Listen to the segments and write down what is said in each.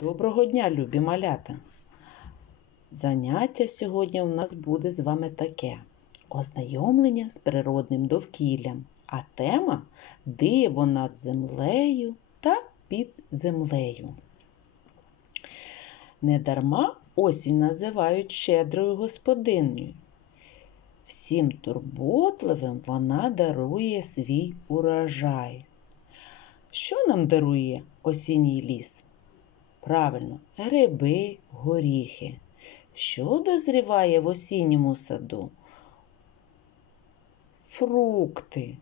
Доброго дня, любі малята! Заняття сьогодні у нас буде з вами таке: ознайомлення з природним довкіллям, а тема диво над землею та під землею. Недарма осінь називають щедрою господинею. Всім турботливим вона дарує свій урожай. Що нам дарує осінній ліс? Правильно, гриби, горіхи. Що дозріває в осінньому саду? Фрукти.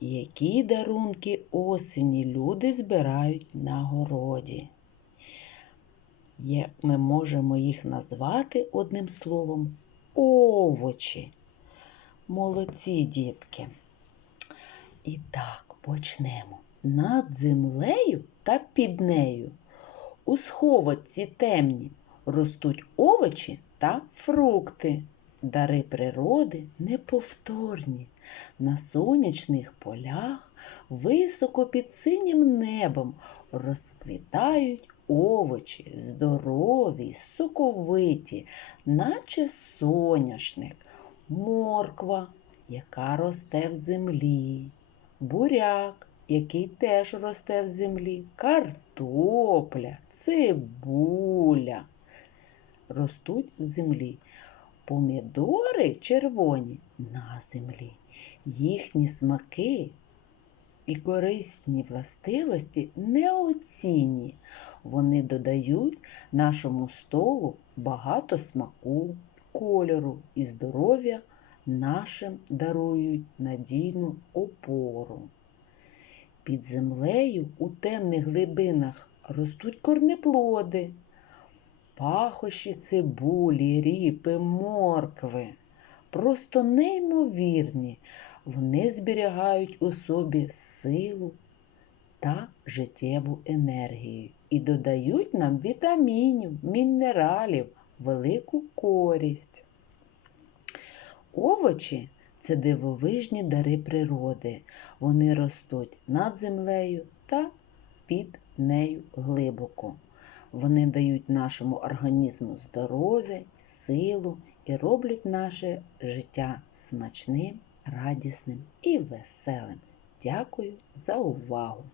Які дарунки осені люди збирають на городі? Ми можемо їх назвати одним словом овочі. Молодці дітки. І так, почнемо. Над землею та під нею у сховочці темні ростуть овочі та фрукти. Дари природи неповторні. На сонячних полях, високо під синім небом розквітають овочі, здорові, соковиті, наче соняшник, морква, яка росте в землі, буряк, який теж росте в землі, картопля, цибуля ростуть в землі. Помідори червоні на землі. Їхні смаки і корисні властивості неоцінні. Вони додають нашому столу багато смаку, кольору і здоров'я нашим дарують надійну опору. Під землею у темних глибинах ростуть корнеплоди, пахощі цибулі, ріпи, моркви. Просто неймовірні. Вони зберігають у собі силу та життєву енергію і додають нам вітамінів, мінералів, велику користь. Овочі це дивовижні дари природи. Вони ростуть над землею та під нею глибоко. Вони дають нашому організму здоров'я, силу і роблять наше життя смачним, радісним і веселим. Дякую за увагу!